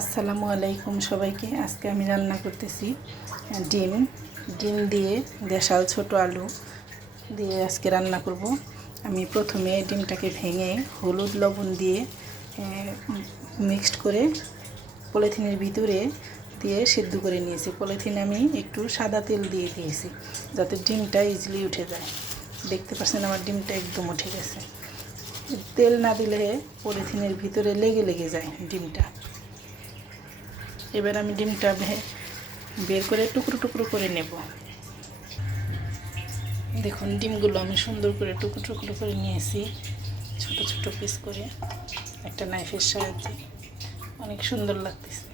আসসালামু আলাইকুম সবাইকে। আজকে আমি রান্না করতেছি ডিম। ডিম দিয়ে দেশাল ছোট আলু দিয়ে আজকে রান্না করব। আমি প্রথমে ডিমটাকে ভেঙে হলুদ, লবণ দিয়ে মিক্সড করে পলিথিনের ভিতরে দিয়ে সিদ্ধ করে নিয়েছি। পলিথিন আমি একটু সাদা তেল দিয়ে দিয়েছি যাতে ডিমটা ইজিলি উঠে যায়। দেখতে পাচ্ছেন আমার ডিমটা একদম উঠে গেছে। তেল না দিলে পলিথিনের ভিতরে লেগে লেগে যায় ডিমটা। এবার আমি ডিমটা বের করে টুকরো টুকরো করে নেব। দেখুন, ডিমগুলো আমি সুন্দর করে টুকরো টুকরো করে নিয়েছি। ছোট ছোট পিস করে একটা নাইফের সাহায্যে। অনেক সুন্দর লাগতেছে।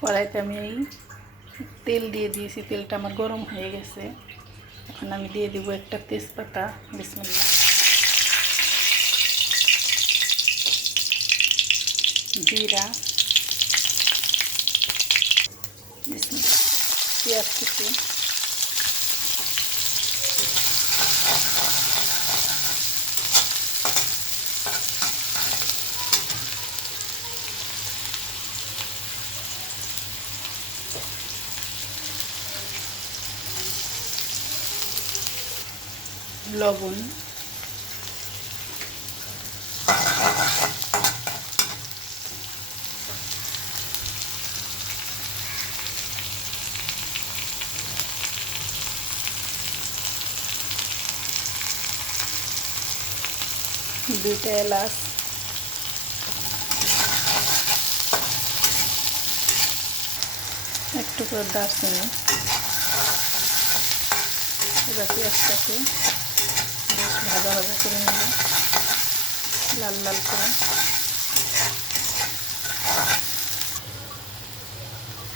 কড়াইতে আমি এই তেল দিয়ে দিয়েছি। তেলটা আমার গরম হয়ে গেছে। এখন আমি দিয়ে দেবো একটা তেজপাতা। বিসমিল্লা জিরা পেঁয়াজ কুচি লবণ দুইটা এলাচ। একটু করে দারচিনি। এবার পেঁয়াজটাকে বেশ ভাজা ভাজা করে নেব। লাল লাল করে।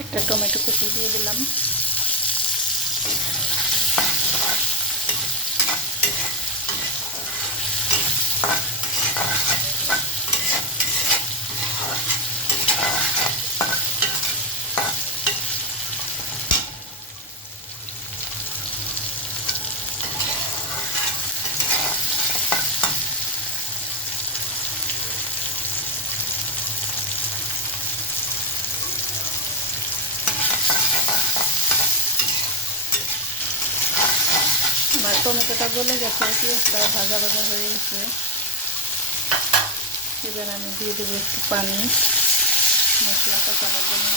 একটা টমেটো কুচি দিয়ে দিলাম। টমেটোটা গলে গেছে পেঁয়াজটা ভাজা ভাজা হয়ে গেছে। এবার আমি দিয়ে দেবো একটু পানি, মশলা কষানোর জন্য।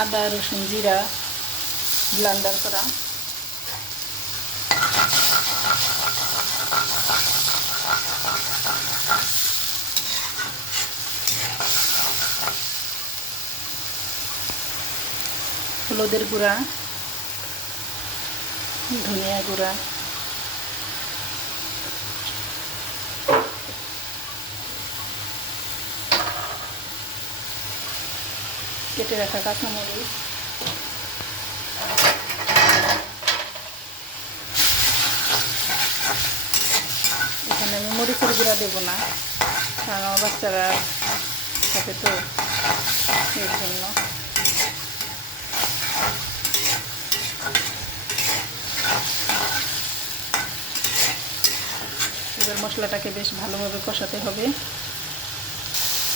আদা, রসুন, জিরা, ব্লান্ডার করা। হলুদের গুঁড়া, ধনিয়া গুঁড়া, কেটে রাখা কাঁচামরিচ, এখানে আমি মরিচের গুঁড়া দেবো না, কারণ আমার বাচ্চারা থাকে তো, এর জন্য। এবার মশলাটাকে বেশ ভালোভাবে কষাতে হবে।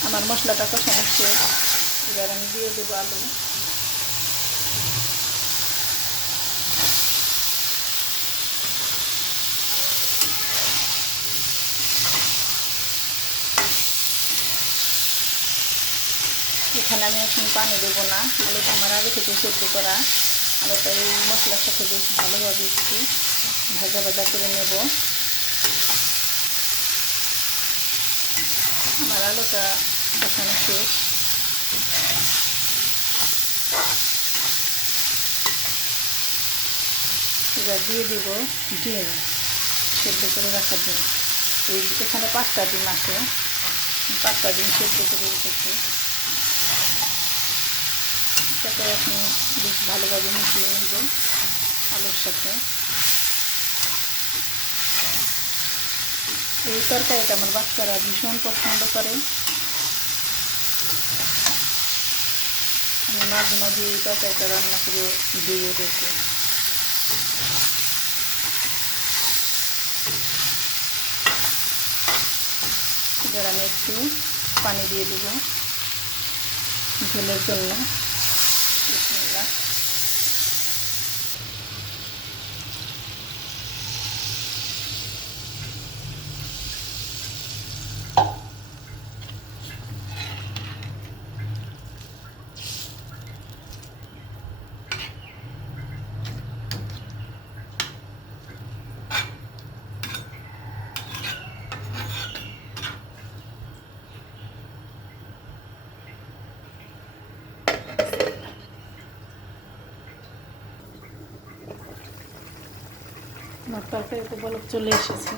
আমার মশলাটা কষানো এবার আমি দিয়ে দেবো আলু। এখানে আমি এখন পানি দেবো না। আলুটা আমার আগে থেকে সেদ্ধ করা। আলুটা এই মশলার সাথে বেশ ভালোভাবে একটু ভাজা ভাজা করে নেব। আমার আলুটা কষানো শেষ এবার দিয়ে দিব ডিম সেদ্ধ করে রাখা ডিম এই এখানে পাঁচটা ডিম আছে পাঁচটা ডিম সেদ্ধ করে রেখেছি এটাকে এখন বেশ ভালোভাবে মিশিয়ে নেব আলুর সাথে এই তরকারিটা আমার বাচ্চারা ভীষণ পছন্দ করে। আমি মাঝে মাঝে এই তরকারিটা রান্না করে দিয়ে ওদেরকে এবার আমি একটু পানি দিয়ে দেব ঝোলের জন্য। আমার তরকারিতে বলক চলে এসেছে।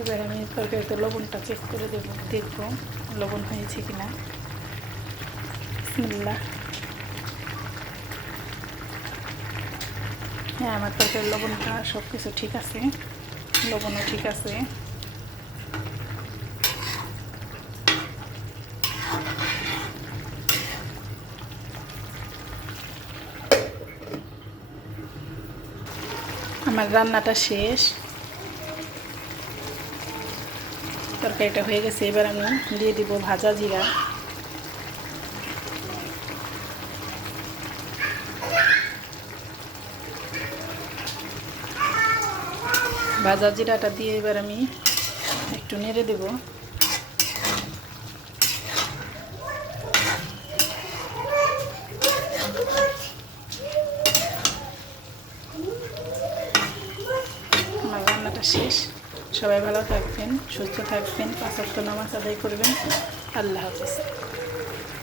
এবার আমি তরকারিতে লবণটা চেক করে দেবো, দেখব লবণ হয়েছে কিনা। বিসমিল্লাহ। হ্যাঁ আমার তরকারির লবণটা সব কিছু ঠিক আছে, লবণও ঠিক আছে। আমার রান্নাটা শেষ। তরকারিটা হয়ে গেছে, এবার আমি দিয়ে দিব ভাজা জিরা। ভাজা জিরাটা দিয়ে এবার আমি একটু নেড়ে দেব। রান্নাটা শেষ। সবাই ভালো থাকবেন সুস্থ থাকবেন পাঁচ নামাজ আদায় করবেন। আল্লাহ হাফিজ।